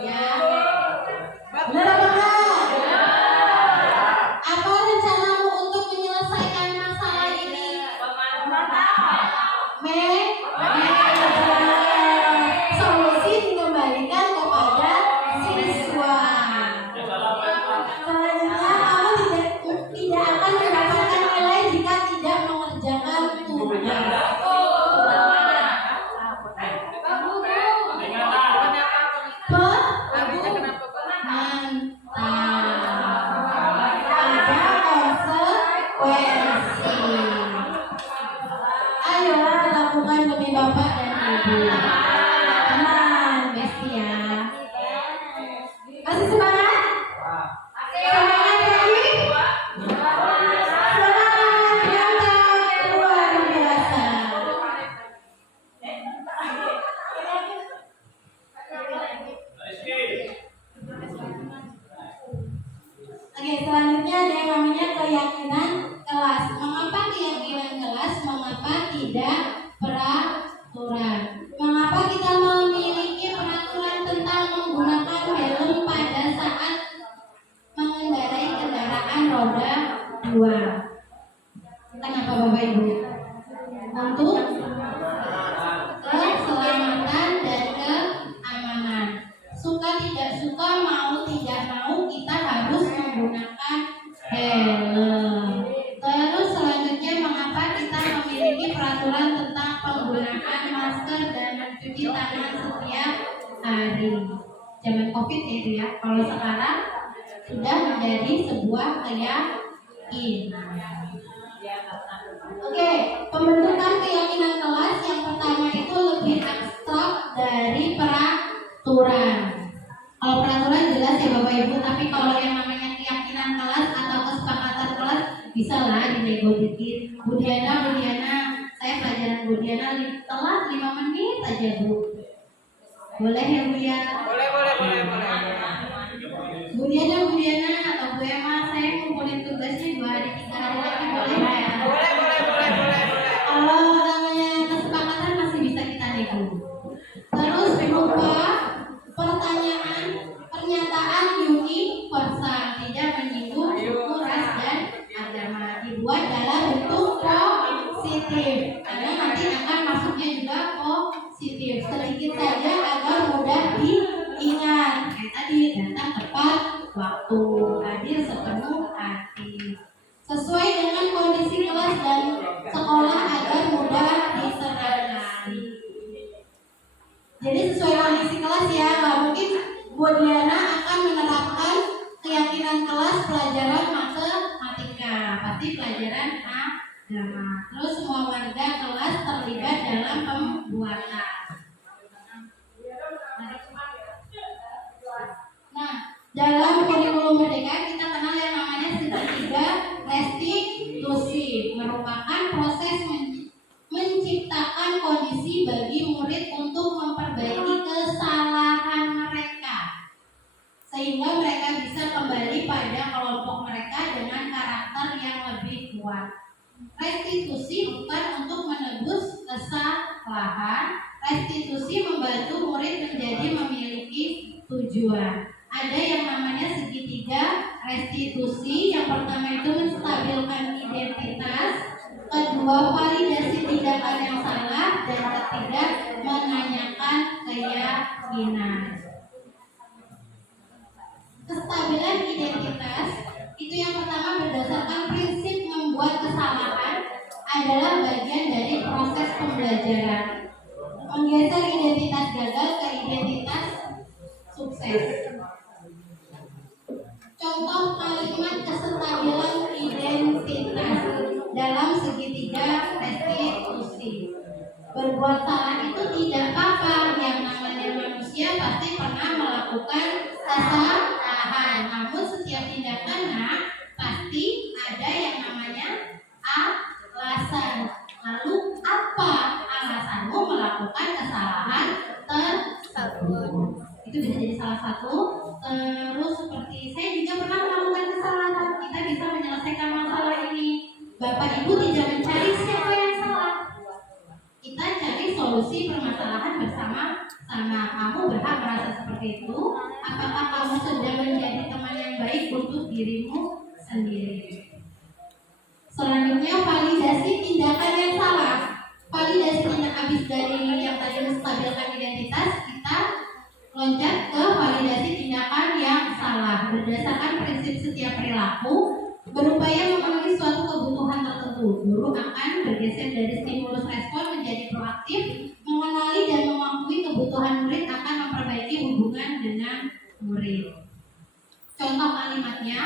Ya. Benar apa enggak? Apa rencanamu untuk menyelesaikan masalah ini? Solusi dikembalikan kepada siswa. Selanjutnya kamu tidak akan mendapatkan nilai jika tidak mengerjakan tugas. Lagunya kenapa, Pak? Ada konsekuensi. Ayolah lakukan demi Bapak dan Ibu. Tenang, Besti ya. Kasih semangat. Semangat lagi. Semangat yang luar biasa. Oke, selanjutnya ada yang namanya keyakinan kelas. Mengapa keyakinan kelas? Mengapa tidak peraturan? Mengapa kita memiliki peraturan tentang menggunakan helm pada saat mengendarai kendaraan roda 2? Kenapa Bapak Ibu? Untuk keselamatan dan keamanan. Suka tidak suka, mau tidak mau, kita harus menggunakan helm. Terus selanjutnya, mengapa kita memiliki peraturan tentang penggunaan masker dan mencuci tangan setiap hari? Zaman COVID ya itu ya. Kalau sekarang sudah menjadi sebuah keyakinan. Oke, pembentukan keyakinan kelas yang pertama itu lebih abstrak dari peraturan. Kalau peraturan jelas ya Bapak Ibu, tapi kalau yang namanya keyakinan kelas atau kesepakatan kelas bisa lah dinego dikit. Bu Diana, saya pelajaran Bu Diana telat 5 menit aja Bu. Boleh ya Bu Diana? Boleh. Bu Diana atau Bu Emma, saya ngumpulin tugasnya 2 hari 3 hari lagi boleh ya? Boleh. Kalau namanya kesepakatan masih bisa kita nego. Terus berupa pernyataan universal, tidak menyinggung suku, ras, dan agama. Dibuat dalam bentuk positif, karena nanti akan masuknya juga positif. Sedikit saja agar mudah diingat. Kayak tadi, datang tepat waktu, hadir sepenuh hati. Sesuai dengan kondisi kelas dan sekolah agar mudah diserahkan. Jadi sesuai kondisi kelas ya, nggak mungkin Bu Diana akan menerapkan keyakinan kelas pelajaran matematika, pasti pelajaran agama. Terus semua warga kelas terlibat dalam pembuatan. Nah, dalam kurikulum merdeka kita kenal yang namanya segitiga restitusi, merupakan proses menciptakan kondisi bagi murid untuk memperbaiki kesalahan mereka restitusi bukan untuk menebus kesalahan. Restitusi membantu murid menjadi memiliki tujuan. Ada yang namanya segitiga restitusi. Yang pertama itu menstabilkan identitas, kedua validasi tindakan yang salah, dan ketiga menanyakan keyakinan. Kestabilan identitas itu yang pertama berdasarkan prinsip membuat kesalahan adalah bagian dari proses pembelajaran. Menggeser identitas gagal ke identitas sukses. Contoh kalimat kestabilan identitas dalam segitiga restitusi. Berbuat salah itu tidak apa-apa. Yang namanya manusia pasti pernah melakukan kesalahan. Namun setiap tindakan pasti ada yang namanya alasan. Lalu apa alasanmu melakukan kesalahan tersebut? Itu bisa jadi salah satu. Terus seperti saya juga pernah melakukan kesalahan. Kita bisa menyelesaikan masalah ini. Bapak Ibu tidak mencari siapa yang salah. Kita cari solusi permasalahan bersama-sama. Kamu berhak merasa seperti itu. Apakah kamu sedang menjadi teman yang baik untuk dirimu sendiri? Selanjutnya validasi tindakan yang salah. Validasi tindakan habis dari yang tadi menstabilkan identitas, kita loncat ke validasi tindakan yang salah. Berdasarkan prinsip setiap perilaku berupaya memenuhi suatu kebutuhan tertentu, guru akan bergeser dari stimulus respon menjadi proaktif, mengenali dan memahami kebutuhan murid akan memperbaiki hubungan dengan murid. Contoh kalimatnya,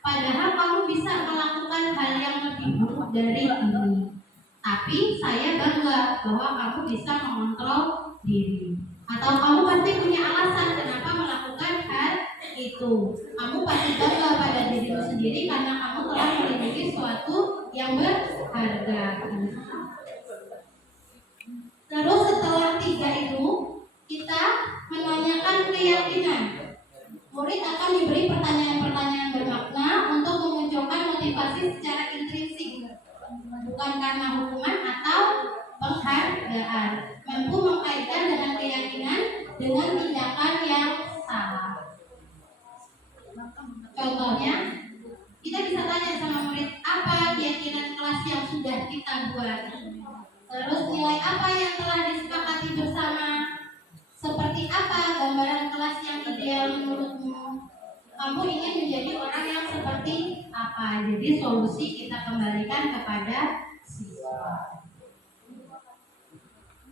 padahal kamu bisa melakukan hal yang lebih buruk dari ini, tapi saya bangga bahwa kamu bisa mengontrol diri. Atau kamu pasti punya alasan kenapa melakukan hal itu. Kamu pasti bangga pada dirimu sendiri karena kamu telah melindungi suatu yang berharga. Terus setelah tiga itu, kita menanyakan keyakinan. Murid akan diberi pertanyaan-pertanyaan bermakna untuk memunculkan motivasi secara intrinsik, bukan karena hukuman atau penghargaan. Mampu mengkaitkan dengan keyakinan dengan tindakan yang salah. Contohnya, kita bisa tanya sama murid, apa keyakinan kelas yang sudah kita buat? Terus nilai apa yang telah disepakati bersama? Seperti apa gambaran kelas yang ideal menurutmu? Kamu ingin menjadi orang yang seperti apa? Jadi solusi kita kembalikan kepada siswa.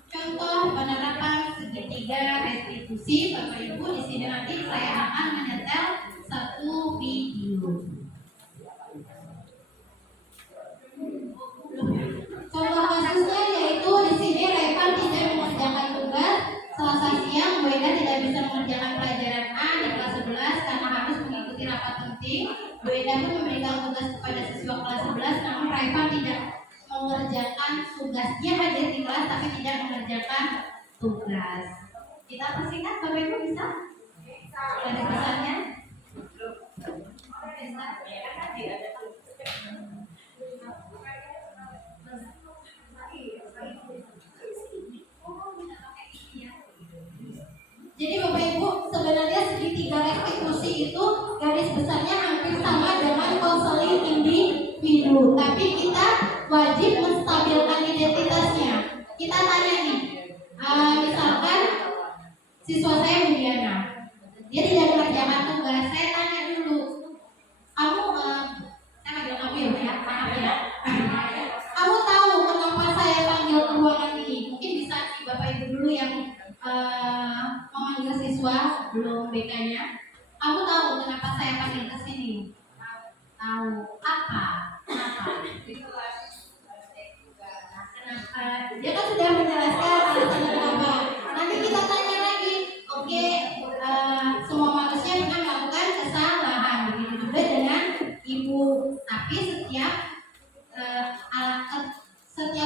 Contoh penerapan segitiga restitusi, Bapak Ibu, di sini nanti saya akan menyetel satu video. Contoh kasusnya yaitu di sini Revan tidak mengerjakan tugas Selasa siang. Bu Eda tidak bisa mengerjakan pelajaran A di kelas 11 karena harus mengikuti rapat penting. Bu Eda pun memberikan tugas kepada siswa kelas 11, namun Revan tidak mengerjakan tugasnya, hadir di kelas tapi tidak mengerjakan tugas. Kita persingkat, Bapak Ibu bisa? Dari pesannya? Jadi Bapak Ibu, sebenarnya segitiga restitusi itu garis besarnya hampir sama dengan konseling individu, tapi kita wajib menstabilkan identitasnya. Kita tanya nih, misalkan siswa saya Budiana, dia tidak mengerjakan tugas. Saya tanya dulu, kamu, saya panggil kamu ya, maaf ya. Kamu tahu kenapa saya panggil ke ruangan ini? Mungkin bisa nih Bapak Ibu dulu yang memanggil siswa belum BK-nya. Kamu tahu kenapa saya panggil ke sini? Tahu. Apa? Dia kan sudah menjelaskan alasannya kenapa. Nanti kita tanya lagi, oke, semua manusia pernah melakukan kesalahan, begitu juga dengan ibu. Tapi setiap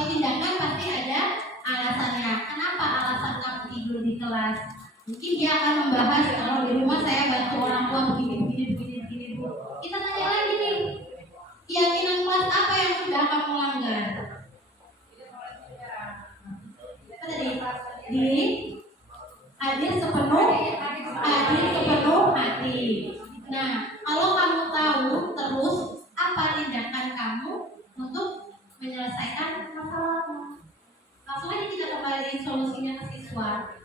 tindakan pasti ada alasannya. Kenapa alasan kamu tidur di kelas? Mungkin dia akan membahas kalau di rumah saya bantu orang tua begini Bu. Kita tanya lagi nih, keyakinan kelas apa yang sudah kamu langgar? hadir sepenuh hati. Nah, kalau kamu tahu terus apa tindakan kamu untuk menyelesaikan masalahmu, langsung aja kita kembaliin solusinya ke siswa.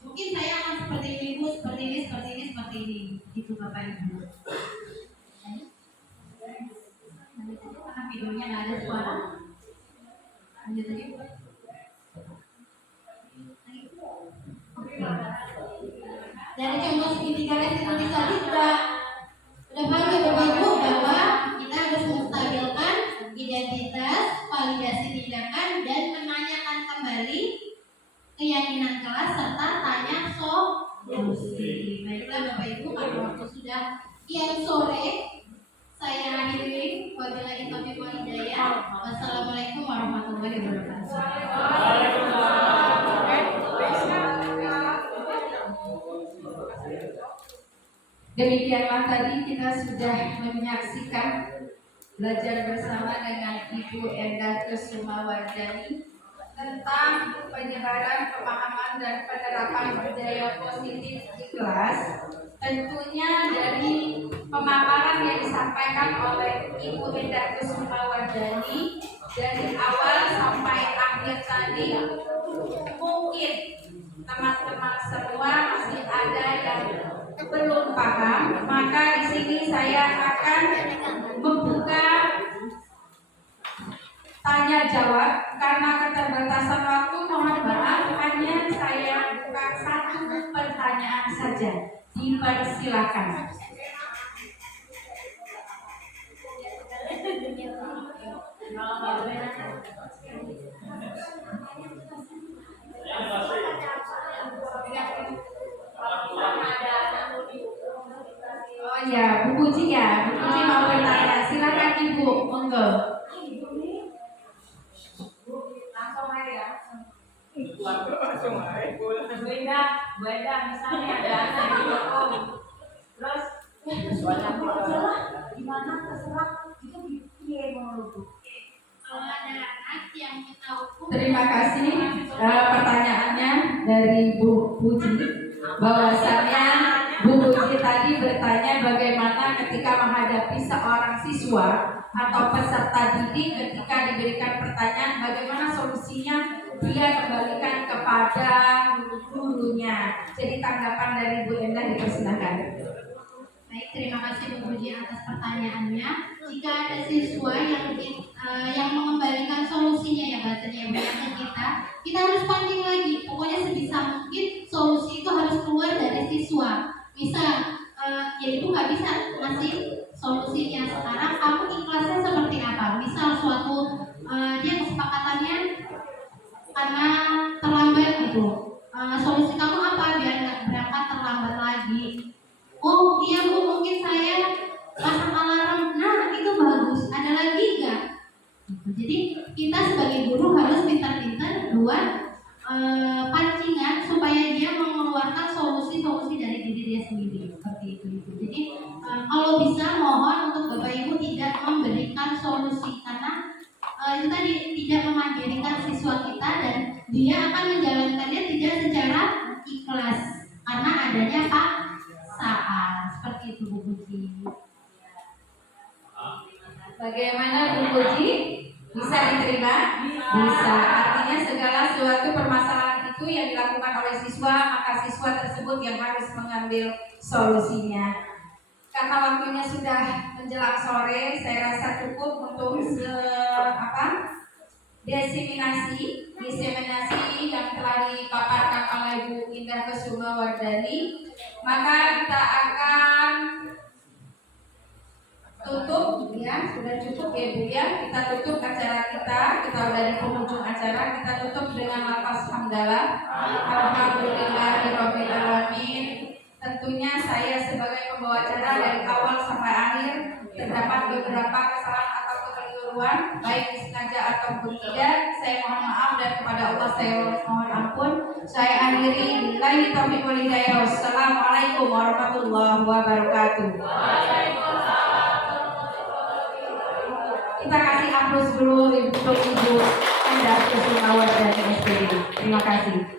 Mungkin saya akan seperti ini Bu, seperti ini, gitu Bapak Ibu. Karena videonya nggak ada suara. Lanjut aja Bu. Dari contoh segitiga restitusi tadi udah baru ya Bapak Ibu bahwa kita harus menstabilkan identitas, validasi tindakan, dan menanyakan kembali keyakinan kelas serta tanya solusi. Baiklah Bapak Ibu, karena waktu sudah kian sore, saya akhiri. Wabillahi taufiq wal hidayah. Wassalamualaikum warahmatullahi wabarakatuh. Demikianlah tadi kita sudah menyaksikan belajar bersama dengan Ibu Endah Kusumawardhani tentang penyebaran pemahaman dan penerapan budaya positif di kelas. Tentunya dari pemaparan yang disampaikan oleh Ibu Endah Kusumawardhani dari awal sampai akhir tadi, mungkin teman-teman semua masih ada yang belum paham, maka di sini saya akan membuka tanya jawab. Karena keterbatasan waktu, mohon maaf, hanya saya buka satu pertanyaan saja. Dipersilakan. Oh ya, Bu Puji ya, Bu Puji mau bertanya. Silakan Ibu, monggo. Langsung aja ya. Beda misalnya ada anak di Jepang, terus gimana terserah itu dipiye menurut. Kalau ada anak yang kita hukum. Terima kasih pertanyaannya dari Bu Puji. Bahwasannya Bu Puji tadi bertanya bagaimana ketika menghadapi seorang siswa atau peserta didik ketika diberikan pertanyaan bagaimana solusinya dia kembalikan kepada gurunya. Jadi tanggapan dari Bu Endah dipersilakan. Baik, terima kasih Bu Puji atas pertanyaannya. Jika ada siswa yang mengembalikan solusinya ya bahasanya ke kita harus pancing lagi. Pokoknya sebisa mungkin solusi itu harus keluar dari siswa. Misal, ya Ibu nggak bisa ngasih solusinya sekarang. Kamu ikhlasnya seperti apa? Misal suatu dia kesepakatannya karena terlambat gitu. Solusi kamu apa biar nggak berangkat terlambat lagi? Oh iya Bu, mungkin saya pasang alarm. Nah itu bagus. Ada lagi nggak? Jadi kita sebagai guru harus pintar-pintar buat pancingan supaya dia mengeluarkan solusi-solusi dari diri dia sendiri seperti itu. Jadi kalau bisa mohon untuk Bapak Ibu tidak memberikan solusi karena itu tadi tidak memandirikan siswa kita dan dia akan menjalankannya tidak secara ikhlas karena adanya paksaan seperti itu Bu Puji. Bagaimana Bu Puji? Bisa diterima? Bisa. Artinya segala suatu permasalahan itu yang dilakukan oleh siswa, maka siswa tersebut yang harus mengambil solusinya. Karena waktunya sudah menjelang sore, saya rasa cukup untuk diseminasi yang telah dipaparkan oleh Bu Endah Kusumawardhani. Maka kita akan tutup ya, sudah cukup ya Bu ya. Kita tutup acara kita udah di penghujung acara. Kita tutup dengan lafaz hamdalah. Alhamdulillahirabbil alamin. Tentunya saya sebagai pembawa acara dari awal sampai akhir terdapat beberapa kesalahan atau kekeliruan baik disengaja ataupun tidak. Saya mohon maaf dan kepada Allah saya mohon ampun. Saya akhiri billahi taufiq wal hidayah. Wassalamualaikum warahmatullahi wabarakatuh. Kita kasih aplaus dulu untuk Ibu Endah Kusumawardhani SPD. Terima kasih.